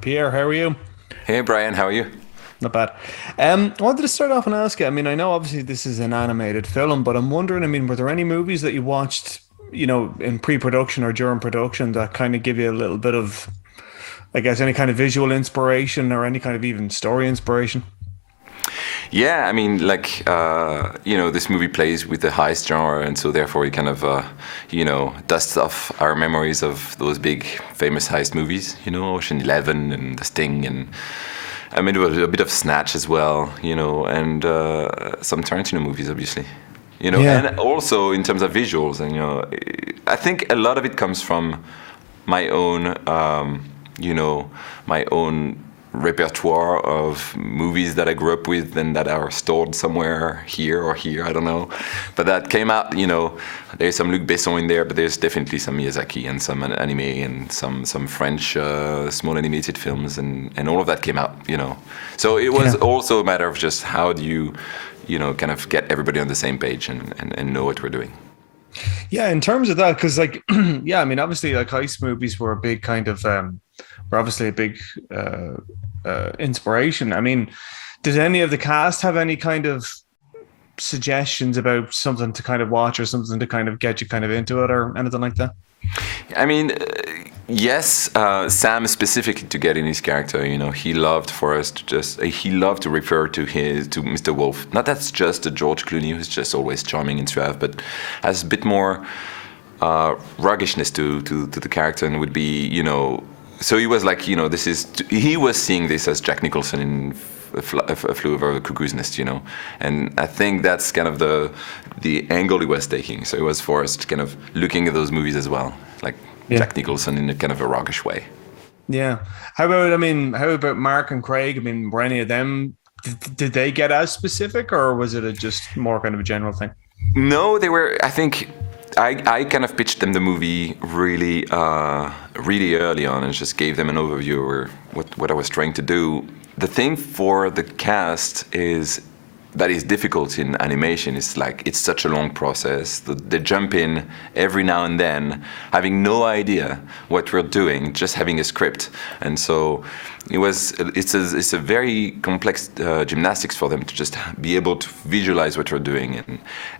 Pierre, how are you? Hey Brian, how are you? Not bad. I wanted to start off and ask you. I mean, I know obviously this is an animated film, but I'm wondering. I mean, were there any movies that you watched, in pre-production or during production that kind of give you a little bit of, I guess, any kind of visual inspiration or any kind of even story inspiration? Yeah, I mean, this movie plays with the heist genre, and so therefore it kind of, dusts off our memories of those big famous heist movies, Ocean 11 and The Sting, and I mean, it was a bit of Snatch as well, and some Tarantino movies, obviously. Yeah. And also in terms of visuals, and I think a lot of it comes from my own, you know, my own repertoire of movies that I grew up with and that are stored somewhere here or here, I don't know. But that came out, there's some Luc Besson in there, but there's definitely some Miyazaki and some anime and some French small animated films, and all of that came out. So it was Yeah. also a matter of just how do you kind of get everybody on the same page and know what we're doing. Yeah, in terms of that, because like, yeah, I mean, obviously, like heist movies were a big kind of, were obviously a big uh, inspiration. I mean, did any of the cast have any kind of suggestions about something to kind of watch or something to kind of get you kind of into it or anything like that? I mean, yes, Sam specifically to get in his character. He loved for us to just he loved to refer to Mr. Wolf. Not that's just a George Clooney who's just always charming and suave, but has a bit more ruggishness to the character and would be So he was like he was seeing this as Jack Nicholson in a flew over the cuckoo's nest. And I think that's kind of the angle he was taking. So it was Forrest kind of looking at those movies as well, like Yeah. Jack Nicholson in a kind of a rockish way. Yeah. How about Mark and Craig? I mean, were any of them, did they get as specific or was it just more kind of a general thing? No, they were. I think I kind of pitched them the movie really early on and just gave them an overview or what I was trying to do. The thing for the cast is that is difficult in animation. It's like it's such a long process. They jump in every now and then, having no idea what we're doing, just having a script, and so it's a very complex gymnastics for them to just be able to visualize what we're doing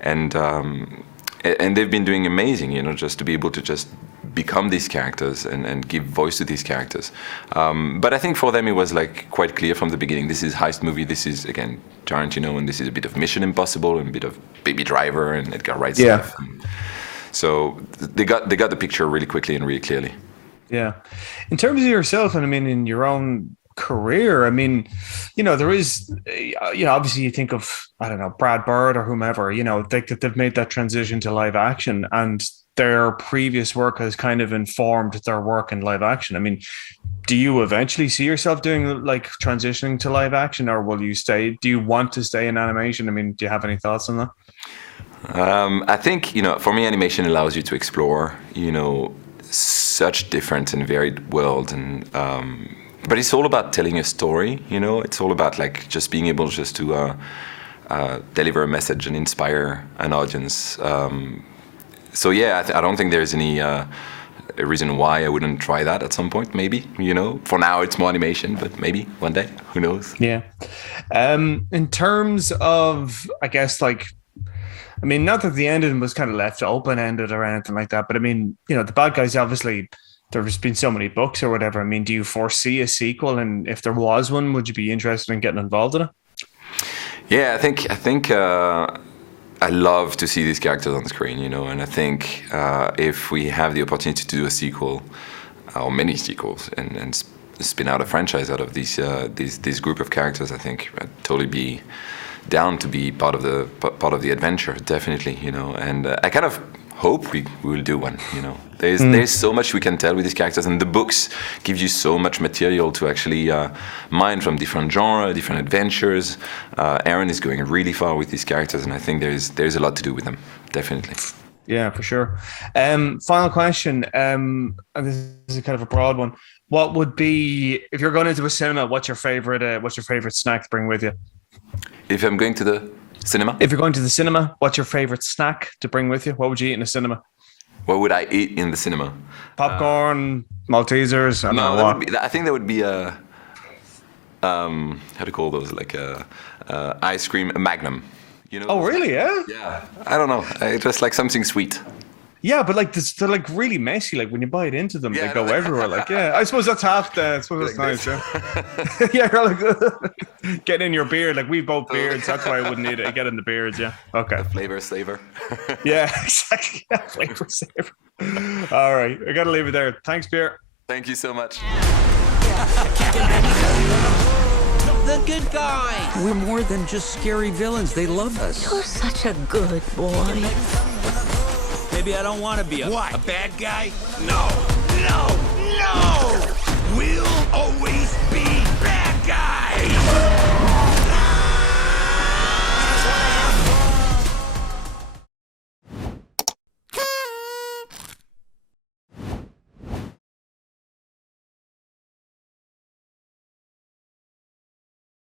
and they've been doing amazing, just to be able to just become these characters and give voice to these characters. But I think for them it was like quite clear from the beginning. This is heist movie. This is again Tarantino, and this is a bit of Mission Impossible and a bit of Baby Driver and Edgar Wright Yeah. stuff. And so they got the picture really quickly and really clearly. Yeah. In terms of yourself, and I mean, in your own career, I mean, there is, obviously you think of, I don't know, Brad Bird or whomever, they've made that transition to live action and their previous work has kind of informed their work in live action. I mean, do you eventually see yourself doing like transitioning to live action or do you want to stay in animation? I mean, do you have any thoughts on that? I think for me, animation allows you to explore such different and varied world, and but it's all about telling a story. It's all about like just being able just to deliver a message and inspire an audience. So yeah, I don't think there's any a reason why I wouldn't try that at some point. Maybe for now it's more animation, but maybe one day, who knows? Yeah. In terms of, I guess, like, I mean, not that the ending was kind of left open ended or anything like that, but I mean, the bad guys obviously. There's been so many books or whatever. I mean, do you foresee a sequel? And if there was one, would you be interested in getting involved in it? Yeah, I think I love to see these characters on screen, and I think if we have the opportunity to do a sequel or many sequels and spin out a franchise out of these group of characters, I think I'd totally be down to be part of the adventure, definitely, and I kind of hope we will do one. There's so much we can tell with these characters, and the books give you so much material to actually mine from different genre, different adventures. Aaron is going really far with these characters, and I think there's a lot to do with them, definitely. Yeah, for sure. Final question. And this is kind of a broad one. What would be if you're going into a cinema? What's your favorite snack to bring with you? If I'm going to the cinema, If you're going to the cinema, what's your favorite snack to bring with you? What would you eat in a cinema? What would I eat in the cinema? Popcorn, Maltesers, I don't know that what. would be, I think that would be a how to call those, like a ice cream, a Magnum. You know? Oh, really? Yeah. Yeah. I don't know. I just like something sweet. Yeah, but like they're like really messy. Like when you bite into them, Yeah, they I go know. everywhere. Like, yeah, I suppose that's half the. I suppose that's Like nice. Yeah, yeah, you're like get in your beard. Like we both beards. That's why I wouldn't eat it. Get in the beards. Yeah. Okay. Flavor saver. Yeah, exactly. Yeah, flavor saver. All right, I gotta leave it there. Thanks, Pierre. Thank you so much. The good guy. We're more than just scary villains. They love us. You're such a good boy. Maybe I don't want to be a bad guy. No! No! No! We'll always